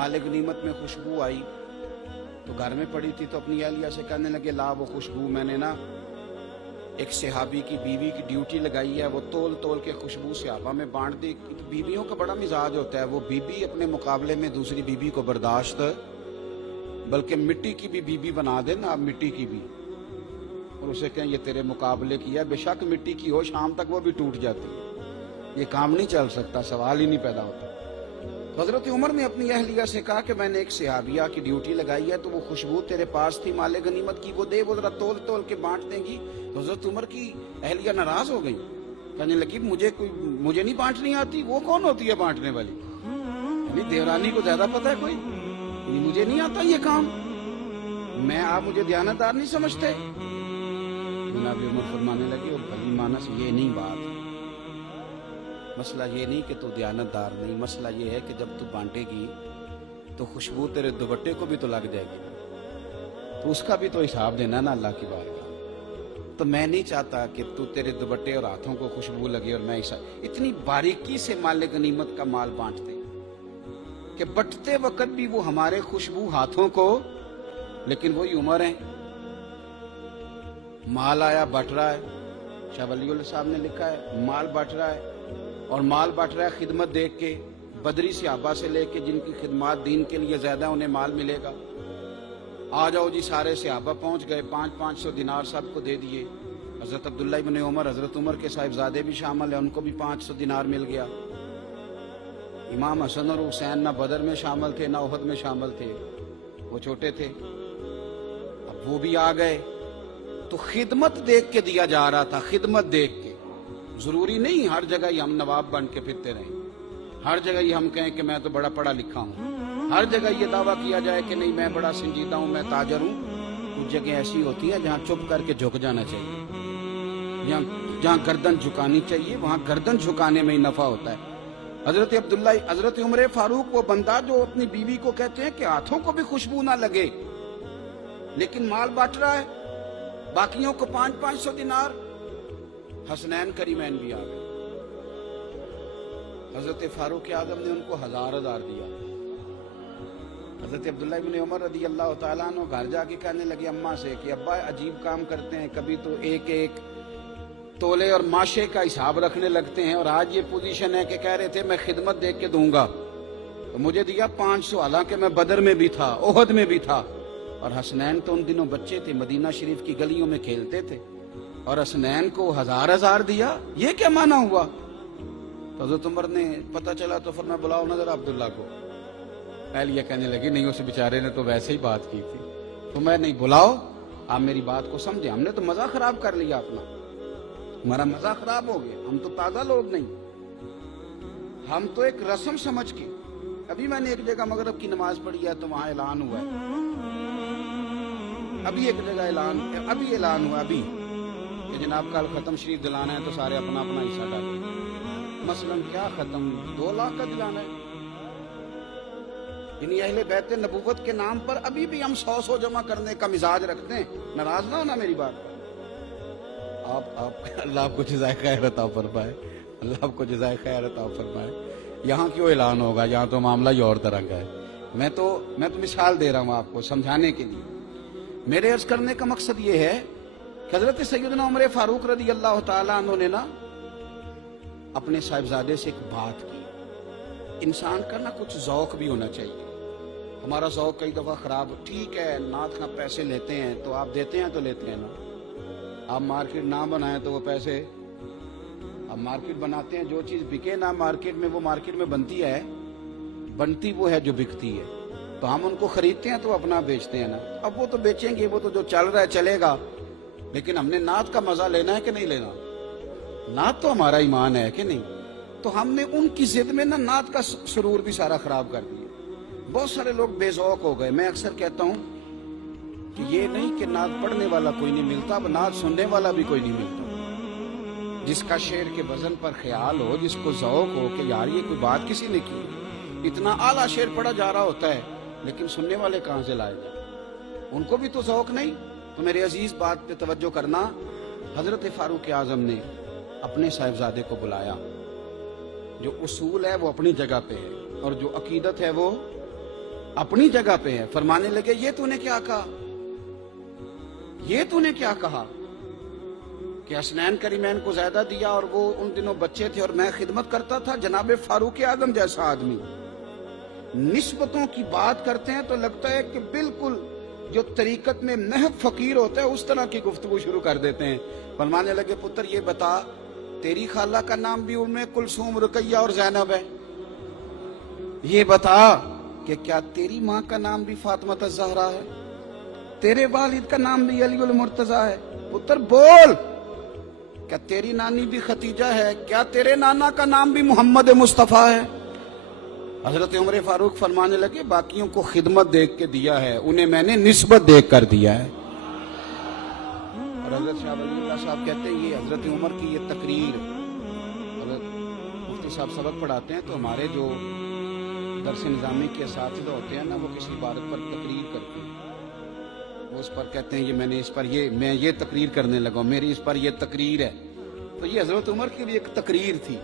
माल गनीमत में खुशबू आई तो घर में पड़ी थी, तो अपनी अहलिया से कहने लगे ला वो खुशबू मैंने ना एक सहाबी की बीवी की ड्यूटी लगाई है, वो तोल तोल के खुशबू सहाबा में बांट दी। तो बीवियों का बड़ा मिजाज होता है, वो बीबी अपने मुकाबले में दूसरी बीबी को बर्दाश्त, बल्कि मिट्टी की भी बीबी बना दे ना, मिट्टी की भी, और उसे कहें ये तेरे मुकाबले की है, बेशक मिट्टी की हो, शाम तक वो भी टूट जाती है। ये काम नहीं चल सकता, सवाल ही नहीं पैदा होता। तो हजरत उमर ने अपनी अहलिया से कहा कि मैंने एक सहाबिया की ड्यूटी लगाई है, तो वो खुशबू तेरे पास थी माले गनीमत की, वो दे, वो जरा तोल तोल के बांट देंगी। तो हजरत उमर की अहलिया नाराज हो गई, कहने लगी मुझे नहीं बांटनी आती। वो कौन होती है बांटने वाली? यानी देवरानी को ज्यादा पता है कोई, मुझे नहीं आता ये काम, मैं आप मुझे दयानतदार नहीं समझते। जनाब उमर फरमाने लगे और भली मानस ये नहीं बात, मसला ये नहीं कि तू दयानतदार नहीं, मसला ये है कि जब तू बांटेगी तो खुशबू तेरे दुपट्टे को भी तो लग जाएगी, तो उसका भी तो हिसाब देना ना अल्लाह की बारगाह। तो मैं नहीं चाहता कि तू तेरे दुपट्टे और हाथों को खुशबू लगे और मैं इतनी बारीकी से माल गनीमत का माल बांटते कि बंटते वक्त भी वो हमारे खुशबू हाथों को, लेकिन वही उम्र है, माल आया बट रहा है। शाह वली साहब ने लिखा है माल बट रहा है, और माल बट रहा है खिदमत देख के, बदरी सहाबा से लेके जिनकी खिदमत दीन के लिए ज्यादा उन्हें माल मिलेगा। आ जाओ जी, सारे सहाबा पहुंच गए, 500-500 दिनार सबको दे दिए। हजरत अब्दुल्ला इब्न उमर, हजरत उमर के साहिबजादे भी शामिल है, उनको भी 500 दिनार मिल गया। इमाम हसन और हुसैन ना बदर में शामिल थे ना उहद में शामिल थे, वो छोटे थे, अब वो भी आ गए। तो खिदमत देख के दिया जा रहा था, खिदमत देख के। जरूरी नहीं हर जगह ही हम नवाब बन के फिरते रहें, हर जगह ही हम कहें कि मैं तो बड़ा पढ़ा लिखा हूँ, हर जगह ये दावा किया जाए कि नहीं मैं बड़ा संजीदा हूँ, मैं ताजर हूँ। कुछ जगह ऐसी होती है जहाँ चुप करके झुक जाना चाहिए, जहाँ गर्दन झुकानी चाहिए, वहाँ गर्दन झुकाने में ही नफा होता है। हजरत अब्दुल्ला, हजरत उमर फारूक वो बंदा जो अपनी बीवी को कहते हैं कि हाथों को भी खुशबू ना लगे, लेकिन माल बांट रहा है, बाकियों को 500-500 दिनार। हसनैन करीमैन भी आ गए, हजरत फारूक आजम ने उनको 1000 दिया। हजरत अब्दुल्ला इब्न उमर रदी अल्लाह तआला अन्हु घर जाके कहने लगे अम्मा से कि अब्बा अजीब काम करते हैं, कभी तो एक एक तोले और माशे का हिसाब रखने लगते हैं, और आज ये पोजीशन है कि कह रहे थे मैं खिदमत देख के दूंगा, तो मुझे दिया 500, हालांकि मैं बदर में भी था, ओहद में भी था। और हसनैन तो उन दिनों बच्चे थे, मदीना शरीफ की गलियों में खेलते थे, और हसनैन को 1000 दिया, ये क्या माना हुआ? तो हज़रत उमर ने पता चला तो फरमाया बुलाओ नजर अब्दुल्ला को। अहलिया कहने लगी नहीं, उस बेचारे ने तो वैसे ही बात की थी, तो मैं नहीं, बुलाओ, आप मेरी बात को समझे, हमने तो मजा खराब कर लिया अपना, हमारा मजा खराब हो गया, हम तो ताजा लोग नहीं, हम तो एक रस्म समझ के। अभी मैंने एक जगह मगरिब की नमाज पढ़ी है तो वहां ऐलान हुआ है, अभी एक जगह ऐलान हुआ अभी कि जनाब कल खत्म शरीफ दिलाना है तो सारे अपना अपना हिस्सा डालें। मसलन क्या खत्म, 2 लाख का दिलाना है। यानी अहले बैत नबूवत के नाम पर अभी भी हम 100 जमा करने का मिजाज रखते हैं। नाराज ना होना मेरी बात पर। आप अल्लाह आपको जज़ाए खैर अता फरमाए, अल्लाह आपको जज़ाए खैर अता फरमाए। यहाँ क्यों ऐलान होगा, यहाँ तो मामला ही और तरह का है। मैं तो मिसाल दे रहा हूँ आपको समझाने के लिए। मेरे अर्ज करने का मकसद ये है कि हजरत सैयदना उमर फारूक रदी अल्लाह तआला अन्हु ने ना अपने साहिबजादे से एक बात की। इंसान का ना कुछ ज़ौक भी होना चाहिए। हमारा ज़ौक कई दफ़ा ख़राब, ठीक है नात का पैसे लेते हैं तो आप देते हैं तो लेते हैं ना, आप मार्केट ना बनाएं तो वो पैसे, आप मार्केट बनाते हैं, जो चीज़ बिके ना मार्केट में वो मार्केट में बनती है, बनती वो है जो बिकती है, तो हम उनको खरीदते हैं तो अपना बेचते हैं ना। अब वो तो बेचेंगे, वो तो जो चल रहा है चलेगा, लेकिन हमने नात का मजा लेना है कि नहीं लेना? नात तो हमारा ईमान है कि नहीं? तो हमने उनकी जिद में ना नात का सुरूर भी सारा खराब कर दिया। बहुत सारे लोग बेज़ौक हो गए। मैं अक्सर कहता हूँ कि ये नहीं कि नात पढ़ने वाला कोई नहीं मिलता, अब नात सुनने वाला भी कोई नहीं मिलता। जिसका शेर के वजन पर ख्याल हो, जिसको ज़ौक हो कि यार ये कोई बात किसी ने की, इतना आला शेर पढ़ा जा रहा होता है, लेकिन सुनने वाले कहाँ से लाए जाए? उनको भी तो ज़ौक नहीं। तो मेरे अजीज बात पे तवज्जो करना, हजरत फारूक आजम ने अपने साहिबजादे को बुलाया। जो उसूल है वो अपनी जगह पे है, और जो अकीदत है वो अपनी जगह पे है। फरमाने लगे ये तूने क्या कहा, ये तूने क्या कहा कि हसनैन करीमैन को ज्यादा दिया और वो उन दिनों बच्चे थे और मैं खिदमत करता था। जनाब फारूक आजम जैसा आदमी निस्बतों की बात करते हैं तो लगता है कि बिल्कुल जो तरीकत में महब फकीर होता है उस तरह की गुफ्तगू शुरू कर देते हैं। फरमाने लगे पुत्र ये बता, तेरी खाला का नाम भी उम्मे कुलसूम, रुकैया और जैनब है। ये बता कि क्या तेरी माँ का नाम भी फातिमा ज़हरा है, तेरे वालिद का नाम भी अली उल मुर्तजा है। पुत्र बोल, क्या तेरी नानी भी खतीजा है, क्या तेरे नाना का नाम भी मोहम्मद मुस्तफ़ा है। हजरत उमर फारूक फरमाने लगे बाकियों को खिदमत देख के दिया है, उन्हें मैंने निस्बत देख कर दिया है। और हजरत शाह वली साहब कहते हैं ये हजरत उमर की ये तकरीर, हजरत मुफ्ती साहब सबक पढ़ाते हैं तो हमारे जो दरस निज़ामी के साथिदा होते हैं ना, वो किसी इबारत पर तकरीर करते हैं, वो उस पर कहते हैं ये मैंने इस पर मैं ये तकरीर करने लगा, मेरी इस पर ये तकरीर है। तो ये हजरत उमर की भी एक तकरीर थी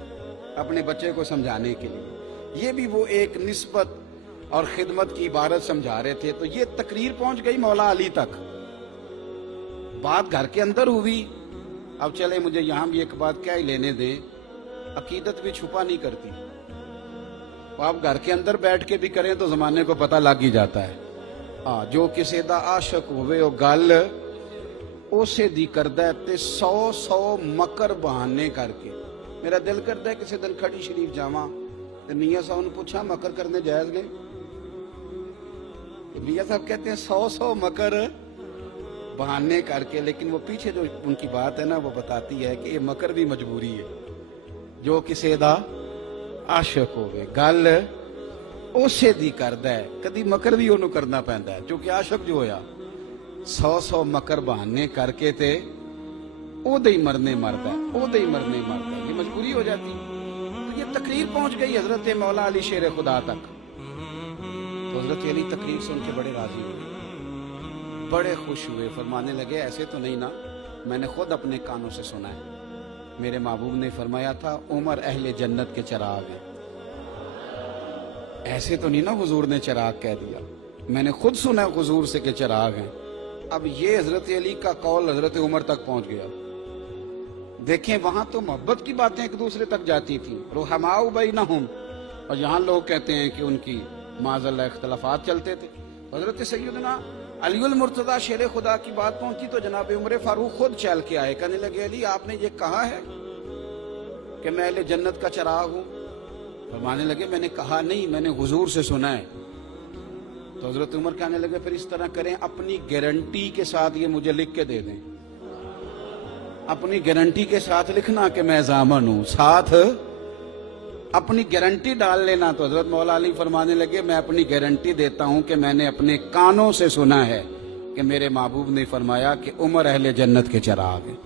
अपने बच्चे को समझाने के लिए। ये भी वो एक निस्बत और खिदमत की इबारत समझा रहे थे। तो ये तकरीर पहुंच गई मौला अली तक, बात घर के अंदर हुई। अब चले मुझे यहां भी एक बात क्या ही लेने दें, अकीदत भी छुपा नहीं करती। आप घर के अंदर बैठ के भी करें तो जमाने को पता लग ही जाता है। जो किसी दा आशिक होवे ओ गल उसे दी करदा ते 100 मकर बहाने करके। मेरा दिल करता है किसी दिन खड़ी शरीफ जावा तो मियाँ साहब ने पूछा मकर करने जायज गए? मियाँ साहब कहते हैं 100 मकर बहाने करके, लेकिन वो पीछे जो उनकी बात है ना वो बताती है कि ये मकर भी मजबूरी है। जो किसी दा आशिक होवे गल उसे दी करदा है, कदी मकर भी उन्होंने करना पैंदा है। क्योंकि आशिक जो होया 100 मकर बहाने करके ते ओदे ही मरने मरदा है, ओदे ही मरने मरदा है, ये मजबूरी हो जाती। तो ये तकरीर पहुंच गई हजरत मौला अली शेर खुदा तक। तो हजरत अली तकरीर सुन के बड़े राजी हुए, बड़े खुश हुए। फरमाने लगे ऐसे तो नहीं ना, मैंने खुद अपने कानों से सुना है, मेरे महबूब ने फरमाया था उमर अहले जन्नत के चिराग है। ऐसे तो नहीं ना हुजूर ने चिराग कह दिया, मैंने खुद सुना हुजूर से कि चिराग हैं। अब ये हजरत अली का कौल हजरत उमर तक पहुंच गया। देखें वहां तो मोहब्बत की बातें एक दूसरे तक जाती थी, रुहमाउ बैनहुम, और यहाँ लोग कहते हैं कि उनकी माज़अल्लाह इख्तिलाफात चलते थे। हजरत सैयदना अली उल मुर्तज़ा शेर खुदा की बात पहुंची तो जनाब उमर फारूक खुद चल के आए, कहने लगे अली आपने ये कहा है कि मैं अहले जन्नत का चिराग हूं? फरमाने लगे मैंने कहा नहीं, मैंने हुजूर से सुना है। तो हजरत उमर कहने लगे फिर इस तरह करें, अपनी गारंटी के साथ ये मुझे लिख के दे दें, अपनी गारंटी के साथ लिखना कि मैं जामन हूं, साथ अपनी गारंटी डाल लेना। तो हजरत मौला अली फरमाने लगे मैं अपनी गारंटी देता हूं कि मैंने अपने कानों से सुना है कि मेरे महबूब ने फरमाया कि उमर अहले जन्नत के चिराग है।